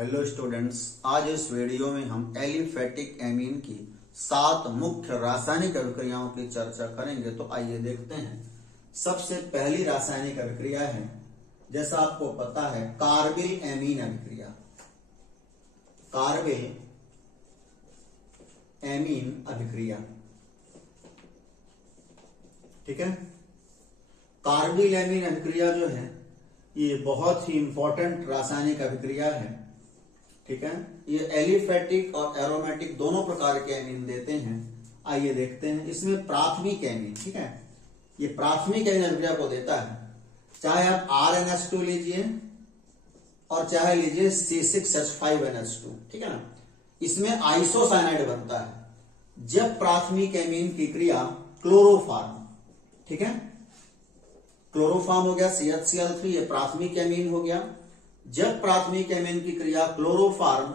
Hello students, आज इस video में हम एलिफेटिक एमीन की 7 मुख्य रासायनिक अभिक्रियाओं की चर्चा करेंगे। तो आइए देखते हैं। सबसे पहली रासायनिक अभिक्रिया है, जैसा आपको पता है, कार्बिल एमीन अभिक्रिया। कार्बिल एमीन अभिक्रिया, ठीक है। कार्बिल एमीन अभिक्रिया जो है ये बहुत ही इंपॉर्टेंट रासायनिक अभिक्रिया है, ठीक है। ये एलिफेटिक और एरोमेटिक दोनों प्रकार के एमीन देते हैं। आइए देखते हैं। इसमें प्राथमिक एमीन, ठीक है, ये प्राथमिक एमीन अभिक्रिया को देता है। चाहे आप RnH2 लीजिए और चाहे लीजिए C6H5NH2, ठीक है ना। इसमें आइसोसाइनाइड बनता है जब प्राथमिक एमीन की क्रिया क्लोरोफॉर्म, ठीक है, क्लोरोफॉर्म हो गया CHCl3, ये प्राथमिक एमीन हो गया। जब प्राथमिक एमीन की क्रिया क्लोरोफॉर्म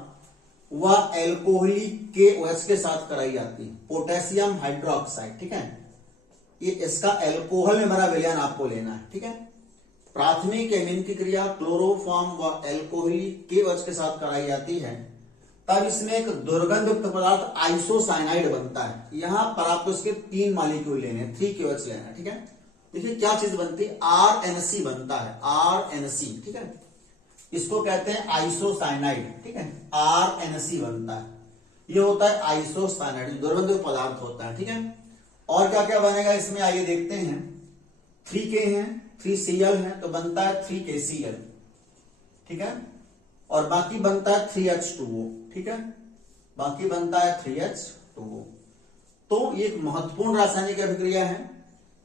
व एल्कोहलिक KOH के साथ कराई जाती है, पोटेशियम हाइड्रोक्साइड, ठीक है, ये इसका एल्कोहल में बना विलयन आपको लेना है, ठीक है। प्राथमिक एमीन की क्रिया क्लोरोफॉर्म व एल्कोहलिक KOH के साथ कराई जाती है, तब इसमें एक दुर्गंधयुक्त पदार्थ आइसोसाइनाइड बनता है। यहां पर आपको इसके 3 मॉलिक्यूल लेने हैं, 3 KOH लेना है, ठीक है। देखिए क्या चीज बनती है, RNC बनता है, RNC, ठीक है। इसको कहते हैं आइसोसाइनाइड, ठीक है, RNC बनता है। ये होता है आइसोसाइनाइड, दुर्गंधयुक्त पदार्थ होता है, ठीक है। और क्या क्या बनेगा इसमें, आइए देखते हैं। 3K है, 3Cl है, तो बनता है 3KCl, ठीक है। और बाकी बनता है 3H2O, ठीक है, बाकी बनता है 3H2O। तो ये एक महत्वपूर्ण रासायनिक अभिक्रिया है।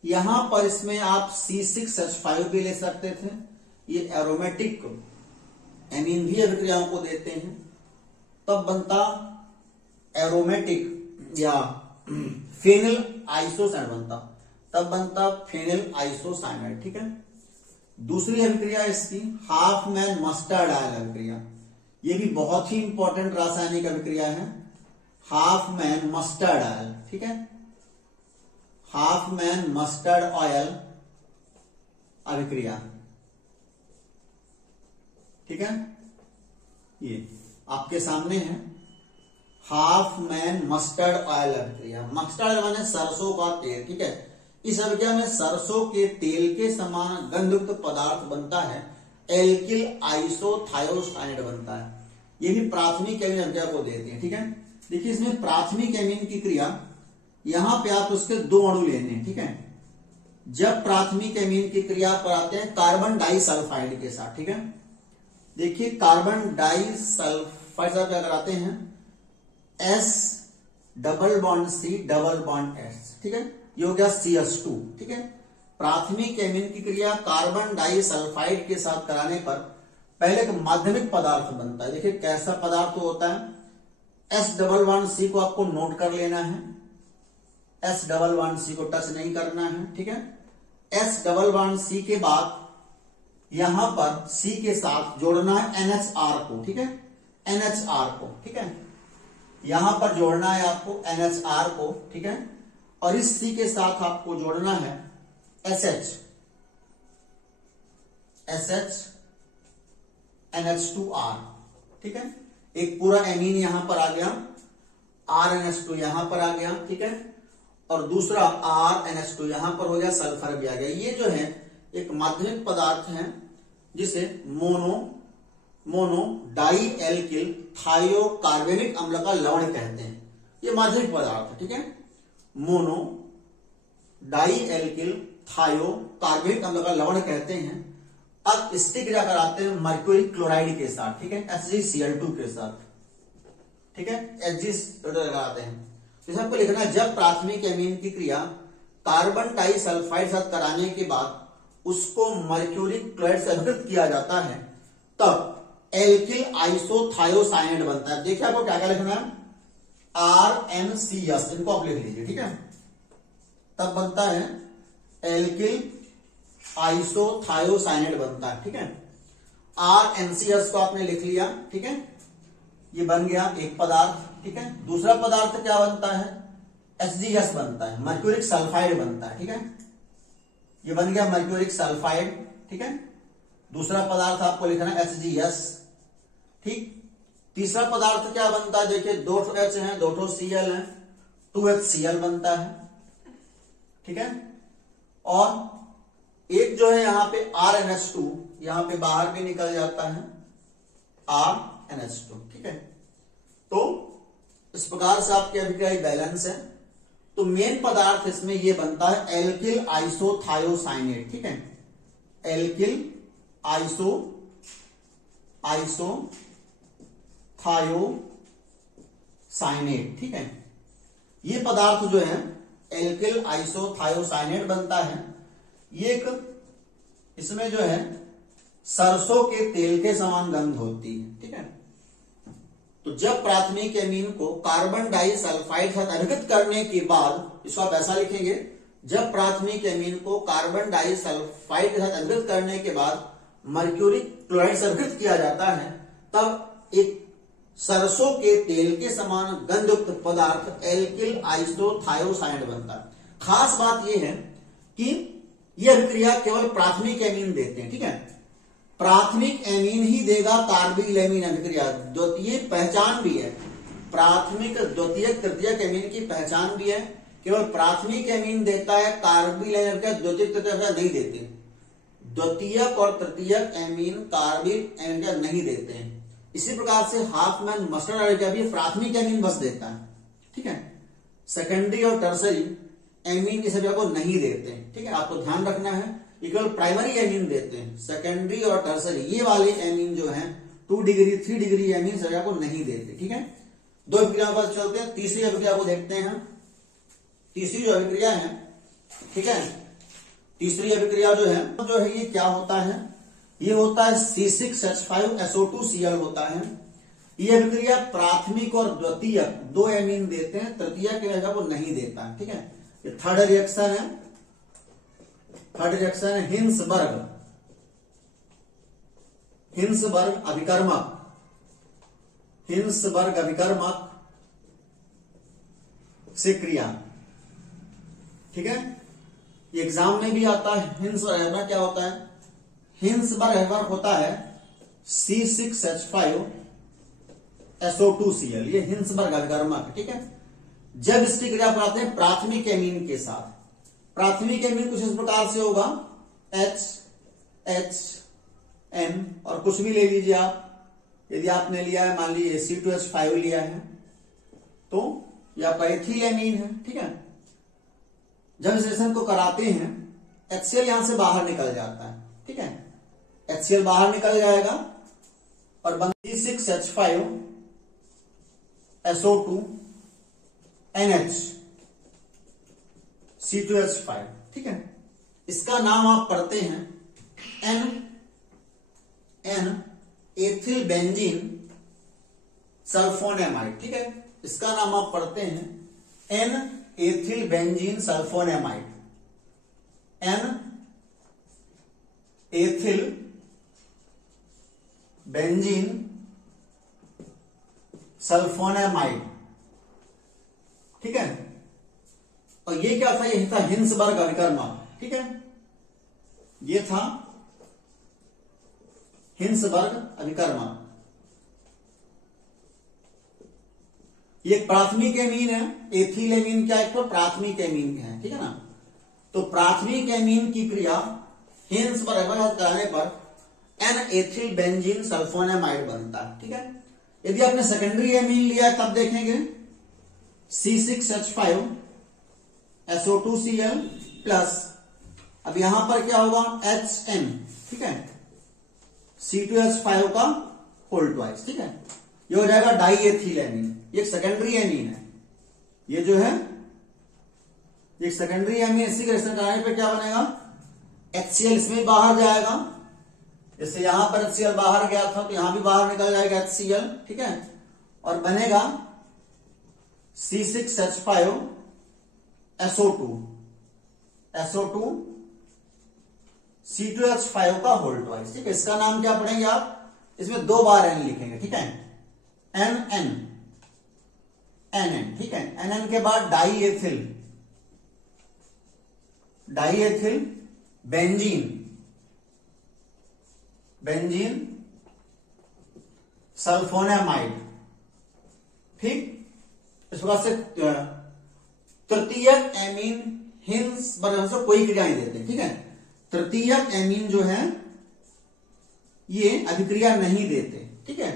यहां पर इसमें आप C6H5 भी ले सकते थे। ये एरोमेटिक एमीन भी अभिक्रियाओं को देते हैं, तब बनता एरोमेटिक या फेनिल आइसोसाइनाइड बनता, तब बनता फेनिल आइसोसाइनाइड, ठीक है। दूसरी अभिक्रिया इसकी हाफमैन मस्टर्ड ऑयल अभिक्रिया। ये भी बहुत ही इंपॉर्टेंट रासायनिक अभिक्रिया है, हाफमैन मस्टर्ड ऑयल, ठीक है। हाफमैन मस्टर्ड ऑयल अभिक्रिया, ठीक है, ये आपके सामने है हाफमैन मस्टर्ड ऑयल अभिक्रिया। मस्टर्ड माने सरसों का तेल, ठीक है। इस अभिक्रिया में सरसों के तेल के समान गंधयुक्त पदार्थ बनता है, एल्किल आइसोथायोसाइनाइड बनता है। ये भी प्राथमिक एमीन अभिक्रिया को देते हैं, ठीक है। देखिए इसमें प्राथमिक एमीन की क्रिया, यहां पे आप उसके 2 अणु लेने हैं, ठीक है। जब प्राथमिक एमीन की क्रिया पर आते हैं कार्बन डाइसल्फाइड के साथ, ठीक है। देखिए कार्बन डाइसल्फाइड साथ क्या कराते हैं, S double bond C double bond S, ठीक है, ये हो गया CH2, ठीक है। प्राथमिक एमीन की क्रिया कार्बन डाइसल्फाइड के साथ कराने पर पहले एक माध्यमिक पदार्थ बनता है। देखिए कैसा पदार्थ होता है, S डबल बॉन्ड C को आपको नोट कर लेना है, S डबल बॉन्ड C को टच नहीं करना है, ठीक है। S डबल बॉन्ड C के बाद यहां पर C के साथ जोड़ना है NHR को, ठीक है, NHR को, ठीक है, यहां पर जोड़ना है आपको NHR को, ठीक है। और इस C के साथ आपको जोड़ना है SH NH2R, ठीक है। एक पूरा एमीन यहां पर आ गया, RNH2 यहां पर आ गया, ठीक है, और दूसरा RNH2 यहां पर हो गया, सल्फर भी आ गया। ये जो है एक माध्यमिक पदार्थ है जिसे मोनो डाई एल्किल थायोकार्बोनिक अम्ल का लवण कहते हैं। ये माध्यमिक पदार्थ है, ठीक है, मोनो डाई एल्किल थायोकार्बोनिक अम्ल का लवण कहते हैं। अब इसकी क्रिया कराते हैं मर्क्यूरी क्लोराइड के साथ, ठीक है, HgCl2 के साथ, ठीक है, Hg लगाते हैं। जैसे आपको लिखना है, जब प्राथमिक एमीन की क्रिया कार्बन डाइसल्फाइड साथ कराने के बाद उसको मर्क्यूरी क्लोराइड से अभिकृत किया जाता है, तब एल्किल आइसोथायोसाइनाइड बनता है। देखिए आपको क्या क्या लिखना है, RNCS, इनको आप लिख लीजिए, ठीक है। तब बनता है एल्किल आइसोथायोसाइनाइड बनता है, ठीक है। RNCS को आपने लिख लिया, ठीक है, ये बन गया एक पदार्थ, ठीक है। दूसरा पदार्थ क्या बनता है, HgS बनता है, मर्क्यूरिक सल्फाइड बनता है, ठीक है, ये बन गया मर्क्यूरिक सल्फाइड, ठीक है। दूसरा पदार्थ आपको लिखना है HgS, ठीक। तीसरा पदार्थ क्या बनता है, देखिए 2 H है, 2 Cl है, 2HCl बनता है, ठीक है। और एक जो है यहाँ पे RNH2, यहां पे बाहर भी निकल जाता है RNH2, ठीक है। तो इस प्रकार से आपके अभिक्रियाई बैलेंस है। तो मेन पदार्थ इसमें ये बनता है एल्किल आइसोथायोसाइनेट, ठीक है, एल्किल आइसोथायोसाइनेट, ठीक है। ये पदार्थ जो है एल्किल आइसोथायोसाइनेट बनता है। ये एक, इसमें जो है सरसों के तेल के समान गंध होती है, ठीक है। तो जब प्राथमिक एमीन को कार्बन डाइसल्फाइड के साथ अभिकृत करने के बाद, इसको आप ऐसा लिखेंगे, जब प्राथमिक एमीन को कार्बन डाइसल्फाइड के साथ अभिकृत करने के बाद मर्क्यूरिक क्लोराइड से अभिकृत किया जाता है, तब एक सरसों के तेल के समान गंधयुक्त पदार्थ एल्किल आइसोथायोसाइनेट बनता है। खास बात यह है कि यह अभिक्रिया केवल प्राथमिक एमीन देते हैं, ठीक है। प्राथमिक एमीन ही देगा कार्बिलएमीन अभिक्रिया, द्वितीय पहचान भी है, प्राथमिक द्वितीयक तृतीयक एमीन की पहचान भी है। केवल प्राथमिक एमीन देता है कार्बिलएमीन अभिक्रिया, द्वितीयक तृतीयक नहीं देते। द्वितीयक और तृतीयक एमीन कार्बिल अभिक्रिया नहीं देते हैं। इसी प्रकार से हाफमैन मस्टर्ड अभिक्रिया भी प्राथमिक एमीन बस देता है, ठीक है। सेकेंडरी और टर्सरी एमीन इस अभिक्रिया को नहीं देते हैं, ठीक है। आपको ध्यान रखना है, केवल प्राइमरी एमीन देते हैं, सेकेंडरी और टर्सरी ये वाले एमीन जो हैं 2 डिग्री 3 डिग्री एमीन इस अभिक्रिया को नहीं देते, ठीक है। 2 अभिक्रियाओं पर चलते हैं, तीसरी अभिक्रिया को देखते हैं। तीसरी जो अभिक्रिया है, ठीक है, तीसरी अभिक्रिया जो है ये क्या होता है, ये होता है C6H5SO2Cl होता है। ये अभिक्रिया प्राथमिक और द्वितीयक 2 एमीन देते हैं, तृतीयक अभिक्रिया को नहीं देता है, ठीक है। ये थर्ड रिएक्शन है, थर्ड रिएक्शन है हिंसबर्ग अभिकर्मक से क्रिया, ठीक है। एग्जाम में भी आता है हिंसबर्ग, क्या होता है, हिंसबर्ग होता है C6H5SO2Cl, ये हिंसबर्ग अभिकर्मक, ठीक है। जब इसकी क्रिया कराते हैं प्राथमिक एमीन के साथ, प्राथमिक एमीन कुछ इस प्रकार से होगा HHN, और कुछ भी ले लीजिए आप, यदि आपने लिया है मान लीजिए C2H5 लिया है तो यह आपका एथिल एमीन है, ठीक है। जब इस रिएक्शन को कराते हैं HCl यहां से बाहर निकल जाता है, ठीक है, HCl बाहर निकल जाएगा और बनती 6H5SO2NH C2H5, ठीक है। इसका नाम आप पढ़ते हैं N एथिल बेंजीन सल्फोनेमाइड, ठीक है। इसका नाम आप पढ़ते हैं N ethyl benzene sulphonamide, N ethyl benzene sulphonamide, ठीक है। और ये क्या था, यही था हिंसबर्ग अभिकर्मक, ठीक है। ये था हिंसबर्ग अभिकर्मक। ये प्राथमिक एमीन है, एथिल एमीन क्या है, तो प्राथमिक एमीन है, ठीक है ना। तो प्राथमिक एमीन की क्रिया हिंसबर्ग अभिकर्मक कराने पर N एथिल बेंजीन सल्फोनेमाइड बनता है, ठीक है। यदि आपने सेकेंडरी एमीन लिया है तब देखेंगे C6H5SO2Cl प्लस, अब यहां पर क्या होगा HN, ठीक है, C2H5 का होल ट्वाइस, ठीक है। ये हो जाएगा डाई एथिल एमीन, ये सेकेंडरी एमीन है, ये जो है ये सेकेंडरी एमीन। इसी के रिएक्शन कराने पे क्या बनेगा, HCl इसमें बाहर जाएगा, जैसे यहां पर HCl बाहर गया था तो यहां भी बाहर निकल जाएगा HCl, ठीक है, और बनेगा C6H5SO2 C2H5 का होल ट्वाइस, ठीक है। इसका नाम क्या पढ़ेंगे आप, इसमें 2 बार N लिखेंगे, ठीक है, NN, ठीक है। NN के बाद डाई एथिल बेंजीन सल्फोनामाइड। ठीक, इस प्रकार से तृतीयक एमीन हिंस वर्ग से कोई क्रिया नहीं देते। ठीक है, तृतीयक एमीन जो है ये अभिक्रिया नहीं देते। ठीक है,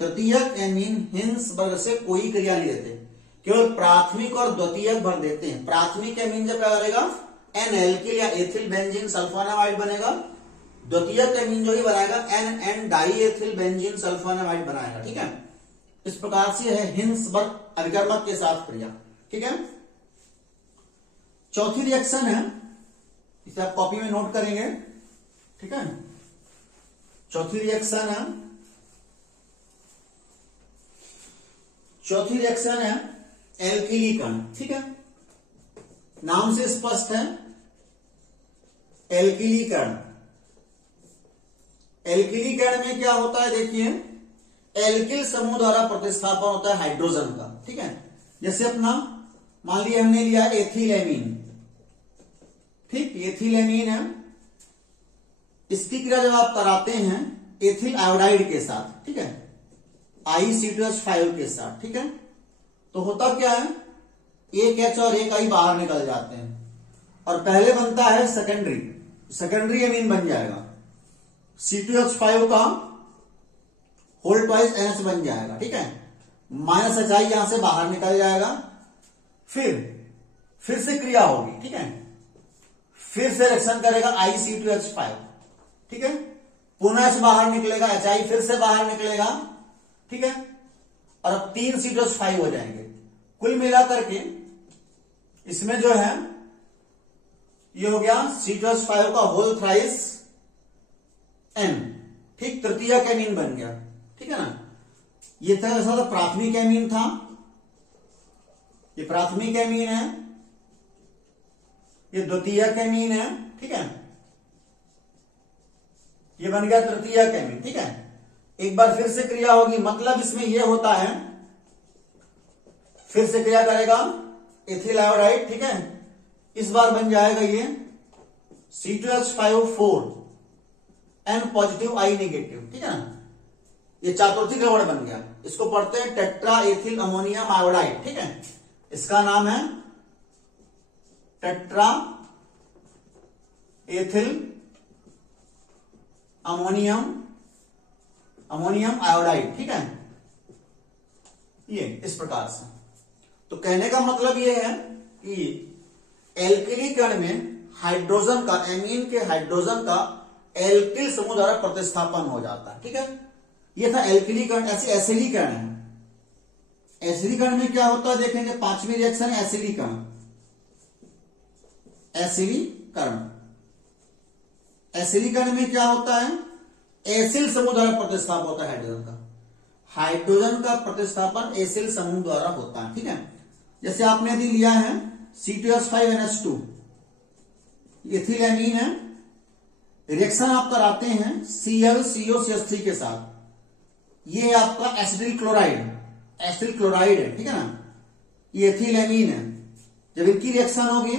तृतीयक एमीन हिंस वर्ग से कोई क्रिया नहीं देते, केवल प्राथमिक और द्वितीयक भर देते हैं। प्राथमिक एमीन जब क्या करेगा, एन एल्किल या एथिल बेंजीन सल्फोनामाइड बनेगा। द्वितीयक एमीन जो ही बनाएगा N N di ethyl benzene sulphonamide बनाएगा। ठीक है, इस प्रकार से है हिंसबर्ग अभिकर्मक के साथ क्रिया। ठीक है, चौथी रिएक्शन है, इसे आप कॉपी में नोट करेंगे। ठीक है, चौथी रिएक्शन है, चौथी रिएक्शन है एल्किलीकरण। ठीक है, नाम से स्पष्ट है, एल्किलीकरण। एल्किलीकरण में क्या होता है, देखिए एल्किल समूह द्वारा प्रतिस्थापन होता है हाइड्रोजन का। ठीक है, जैसे अपना मान लिया हमने लिया एथिलेमीन। ठीक, एथिलेमीन है, इसकी क्रिया जब आप कराते हैं एथिल आयोडाइड के साथ, ठीक है, IC2H5 के साथ। ठीक है, तो होता क्या है, एक H और एक I बाहर निकल जाते हैं और पहले बनता है सेकेंडरी एमीन बन जाएगा। C2H5 का होल ट्वाइस NH बन जाएगा। ठीक है, -HI यहां से बाहर निकल जाएगा, फिर से क्रिया होगी। ठीक है, फिर से रिएक्शन करेगा IC2H5। ठीक है, पुनः H बाहर निकलेगा, HI फिर से बाहर निकलेगा। ठीक है, और अब 3 C2H5 हो जाएंगे। कुल मिलाकर के इसमें जो है ये हो गया C2H5 का होल थ्राइस N। ठीक, तृतीयक एमीन बन गया। ठीक है ना, ये था प्राथमिक एमीन था, ये प्राथमिक एमीन है, ये द्वितीयक एमीन है। ठीक है, ये बन गया तृतीयक एमीन। ठीक है, एक बार फिर से क्रिया होगी, मतलब इसमें यह होता है, फिर से क्रिया करेगा एथिल आयोडाइड। ठीक है, इस बार बन जाएगा ये C2H5O4 N positive I negative. ठीक है ना, ये चतुर्थी लवण बन गया। इसको पढ़ते हैं टेट्रा एथिल अमोनियम आयोडाइड। ठीक है, इसका नाम है टेट्रा एथिल अमोनियम आयोडाइड। ठीक है, ये इस प्रकार से। तो कहने का मतलब ये है कि एल्किलीकरण में हाइड्रोजन का, एमीन के हाइड्रोजन का एल्किल समूह द्वारा प्रतिस्थापन हो जाता है। ठीक है, ये था एल्किलीकरण। ऐसे एसिडीकरण है। एसिडीकरण में क्या होता है देखेंगे, पांचवी रिएक्शन है एसिडीकरण। एसिडीकरण में क्या होता है, एसिल समूह द्वारा प्रतिस्थापन होता है हाइड्रोजन का प्रतिस्थापन एसिल समूह द्वारा होता है। ठीक है, जैसे आपने यदि लिया है C2H5NH2, एथिलेमीन है, रिएक्शन आप कराते हैं ClCOCH3 के साथ, ये आपका एसिटिल क्लोराइड है। ठीक है ना, ये एथिलेमीन है। जब इनकी रिएक्शन होगी,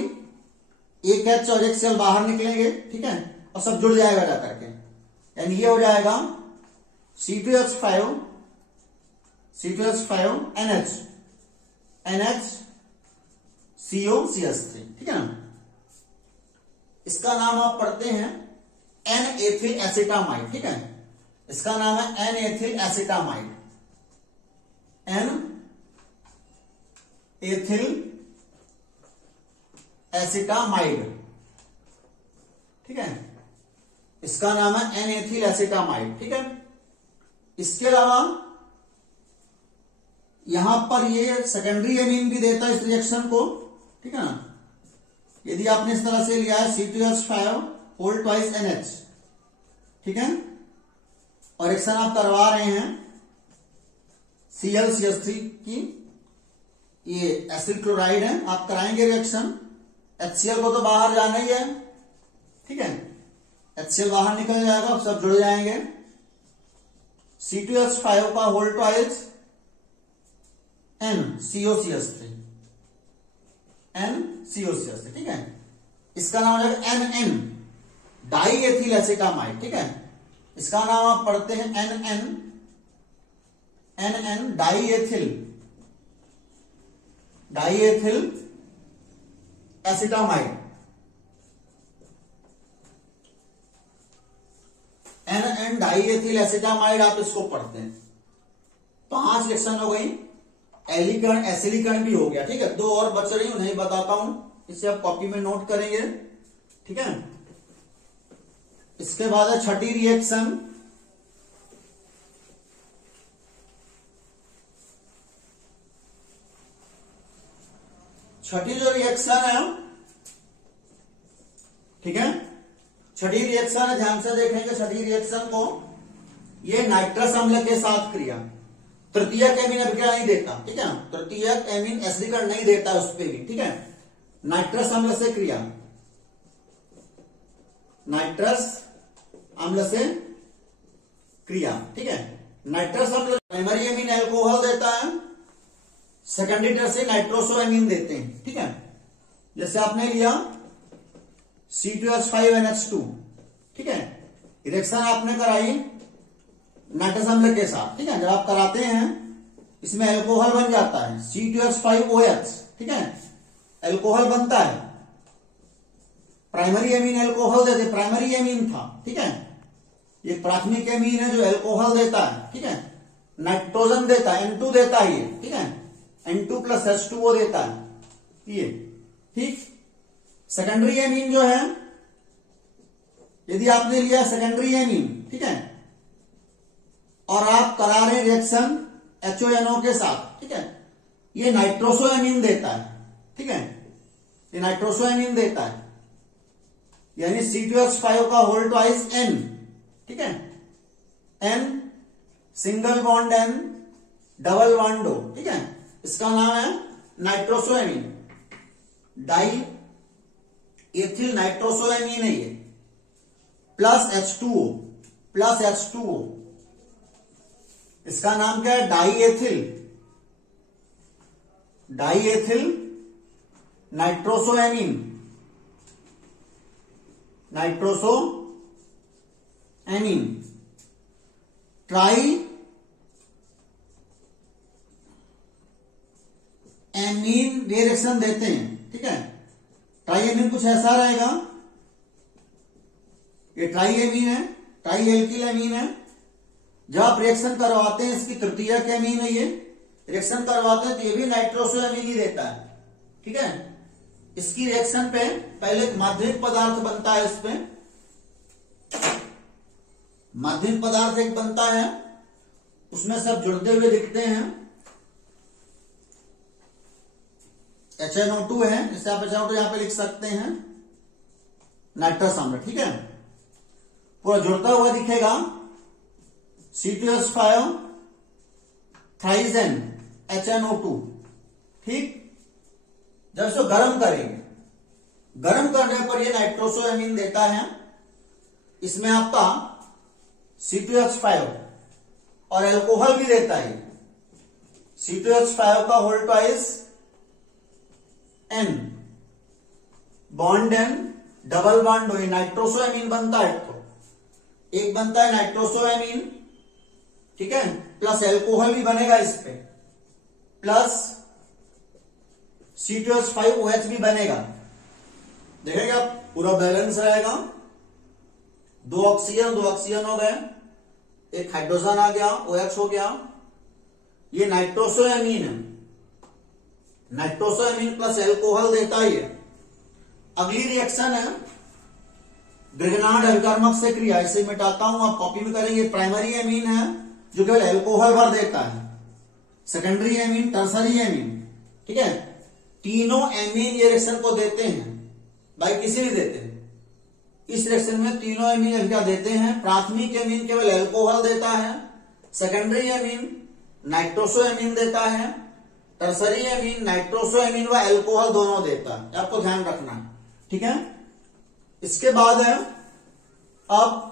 एक H और एक Cl बाहर निकलेंगे। ठीक है, और सब जुड़ जाएगा जाकर के, यानी ये हो जाएगा NH2NH COCH3। ठीक है ना, इसका नाम आप पढ़ते हैं N-एथिल एसिटामाइड। ठीक है, इसका नाम है N-एथिल एसिटामाइड। N-एथिल एसिटामाइड। ठीक है, इसका नाम है N-एथिल एसिटामाइड। ठीक है, इसके अलावा यहां पर ये सेकेंडरी एमीन भी देता है इस रिएक्शन को। ठीक है ना, यदि आपने इस तरह से लिया है C2H5 होल ट्वाइस NH। ठीक है, और रिएक्शन आप करवा रहे हैं ClCH3 की, ये एसिड क्लोराइड है, आप कराएंगे रिएक्शन। HCl को तो बाहर जाना ही है। ठीक है, HCl बाहर निकल जाएगा, सब जुड़ जाएंगे। C2H5 का होल ट्वाइस NCOCH3। ठीक है, इसका नाम है NN डाई एथिल एसिटामाइड। ठीक है, इसका नाम आप पढ़ते हैं NN NN diethyl acetamide, NN diethyl acetamide आप इसको पढ़ते हैं। 5 रिएक्शन हो गई, एलिकरण एसिडिकरण भी हो गया। ठीक है, 2 और बच रही, उन्हें बताता हूं, इसे आप कॉपी में नोट करेंगे। ठीक है, इसके बाद है छठी रिएक्शन, छठी जो रिएक्शन है, ठीक है, छठी रिएक्शन है, ध्यान से देखेंगे छठी रिएक्शन को। ये नाइट्रस अम्ल के साथ क्रिया, तृतीयक एमीन अभिक्रिया नहीं देता। ठीक है, तृतीयक एमीन एसिडीकरण नहीं देता उस पर भी। ठीक है, नाइट्रस अम्ल से क्रिया, नाइट्रस अम्ल से क्रिया। ठीक है, नाइट्रस अम्ल प्राइमरी एमीन एल्कोहल देता है, सेकेंडरी टर्सरी नाइट्रोसोएमीन देते हैं। ठीक है, जैसे आपने लिया C2H5NH2। ठीक है, रिएक्शन आपने कराई नाइट्रस अम्ल के साथ। ठीक है, जब आप कराते हैं इसमें एल्कोहल बन जाता है C2H5OH। ठीक है, एल्कोहल बनता है, प्राइमरी एमीन एल्कोहल देते, प्राइमरी एमीन था। ठीक है, ये प्राथमिक एमीन है जो एल्कोहल देता है। ठीक है, नाइट्रोजन देता है, N2 देता है ये। ठीक है, N2+H2O देता है ये। ठीक, सेकेंडरी एमीन जो है, यदि आपने लिया सेकेंडरी एमीन, ठीक है, और आप करा रहे रिएक्शन HONO के साथ, ठीक है, ये नाइट्रोसोएमीन देता है। ठीक है, ये नाइट्रोसोएमीन देता है, यानी C2H5 का होल ट्वाइस N। ठीक है, N single bond N double bond O। ठीक है, इसका नाम है नाइट्रोसोएमीन, डाई एथिल नाइट्रोसोएमीन है ये, प्लस H2O, इसका नाम क्या है, डाईएथिल नाइट्रोसोएमीन, ट्राई एमीन रिएक्शन देते हैं। ठीक है, ट्राई एमीन कुछ ऐसा रहेगा, ये ट्राई एमीन है, ट्राई एल्किल एमीन है। जब आप रिएक्शन करवाते हैं, इसकी तृतीयक एमीन है ये, रिएक्शन करवाते हैं तो ये भी नाइट्रोसोएमीन ही देता है। ठीक है, इसकी रिएक्शन पे पहले एक माध्यमिक पदार्थ बनता है, इस पे माध्यमिक पदार्थ एक बनता है, उसमें सब जुड़ते हुए दिखते हैं। HNO2 है, इससे आप HNO2 यहां पे लिख सकते हैं, नाइट्रस अम्ल। ठीक है, पूरा जुड़ता हुआ दिखेगा, C2H5 थाइजन HNO2। ठीक, जब इसको गर्म करेंगे, गर्म करने पर ये नाइट्रोसोएमीन देता है, इसमें आपका C2H5 और एल्कोहल भी देता है। C2H5 का whole twice N bond N double bond हो, नाइट्रोसोएमीन बनता है। तो एक बनता है नाइट्रोसोएमीन, ठीक है, प्लस एल्कोहल भी बनेगा इस पे, प्लस C2H5OH भी बनेगा। देखेंगे आप, पूरा बैलेंस रहेगा, 2 ऑक्सीजन हो गए, एक हाइड्रोजन आ गया, OH हो गया। ये नाइट्रोसोएमीन है, नाइट्रोसोएमीन प्लस एल्कोहल देता ही है। अगली रिएक्शन है ग्रिग्नार्ड अभिकर्मक से क्रिया, इसे मिटाता हूं, आप कॉपी में करेंगे। प्राइमरी एमीन है जो केवल एल्कोहल भर देता है, सेकेंडरी एमीन, टर्सरी एमीन। ठीक है, तीनों एमीन ये रिएक्शन को देते हैं, भाई किसी भी देते हैं। इस रिएक्शन में तीनों एमीन अभिक्रिया देते हैं। प्राथमिक एमीन केवल एल्कोहल देता है, सेकेंडरी एमीन नाइट्रोसोएमीन देता है, टर्सरी एमीन नाइट्रोसोएमीन व एल्कोहल दोनों देता है, आपको ध्यान रखना है। ठीक है, इसके बाद है अब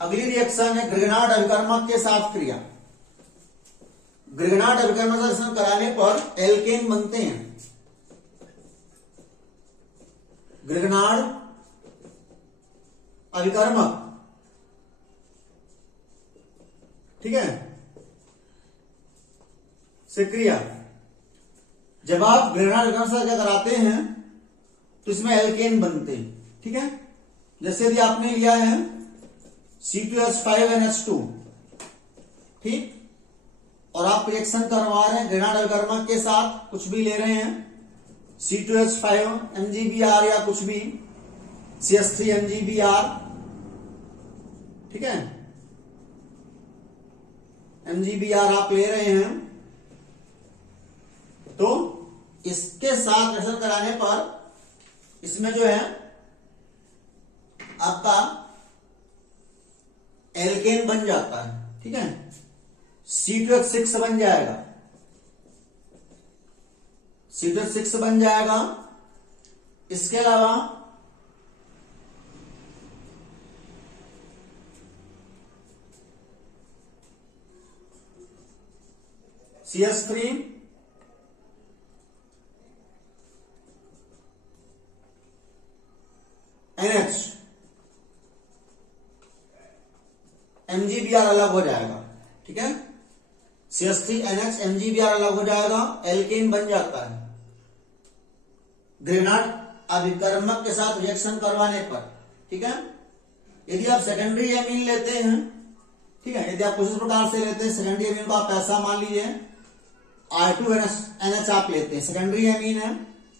अगली रिएक्शन है ग्रिग्नार्ड अभिकर्मक के साथ क्रिया। ग्रिग्नार्ड अभिकर्मक का रिएक्शन कराने पर एल्केन बनते हैं। ग्रिग्नार्ड अभिकर्मक, ठीक है। क्रिया जब आप ग्रेनाड से क्या कराते हैं तो इसमें एल्केन बनते हैं, ठीक है। जैसे यदि आपने लिया है C2H5NH2, ठीक, और आप रिएक्शन करवा रहे हैं ग्रेनाड अल्करमा के साथ, कुछ भी ले रहे हैं C2H5 MgBr या कुछ भी CH3 MgBr, ठीक है, MgBr आप ले रहे हैं, तो इसके साथ रिएक्शन कराने पर इसमें जो है आपका एल्केन बन जाता है, ठीक है। C2H6 बन जाएगा, C2H6 बन जाएगा। इसके अलावा CH3 NH MgBr अलग हो जाएगा, ठीक है। CH3 NH MgBr अलग हो जाएगा, एल्केन बन जाता है ग्रेनाड अभिकर्मक के साथ रिएक्शन करवाने पर, ठीक है। यदि आप सेकेंडरी एमीन लेते हैं, ठीक है, यदि आप कुछ इस प्रकार से लेते हैं सेकेंडरी एमीन को, आप ऐसा मान लीजिए R2NH आप लेते हैं, सेकेंडरी एमीन है,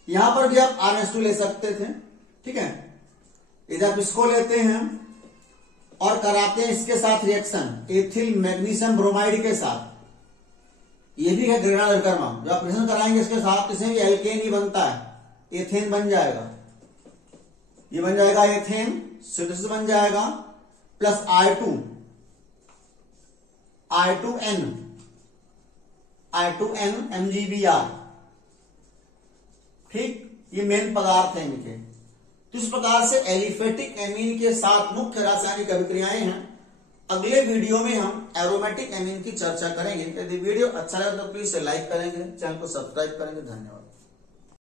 यहां पर भी आप RNH2 ले सकते थे, ठीक है। यदि आप इसको लेते हैं और कराते हैं इसके साथ रिएक्शन एथिल मैग्नीशियम ब्रोमाइड के साथ, ये भी है ग्रेनाड अभिकर्मा, जब आप रिएक्शन कराएंगे इसके साथ, इसमें भी एल्केन ही बनता है, एथेन बन जाएगा, ये बन जाएगा एथेन, सिंथेसिस बन जाएगा, प्लस I2N MgBr, ठीक, ये मेन पदार्थ है इनके। तो इस प्रकार से एलिफेटिक एमीन के साथ मुख्य रासायनिक अभिक्रियाएं हैं। अगले वीडियो में हम एरोमेटिक एमीन की चर्चा करेंगे। यदि वीडियो अच्छा लगे तो प्लीज लाइक करेंगे, चैनल को सब्सक्राइब करेंगे। धन्यवाद।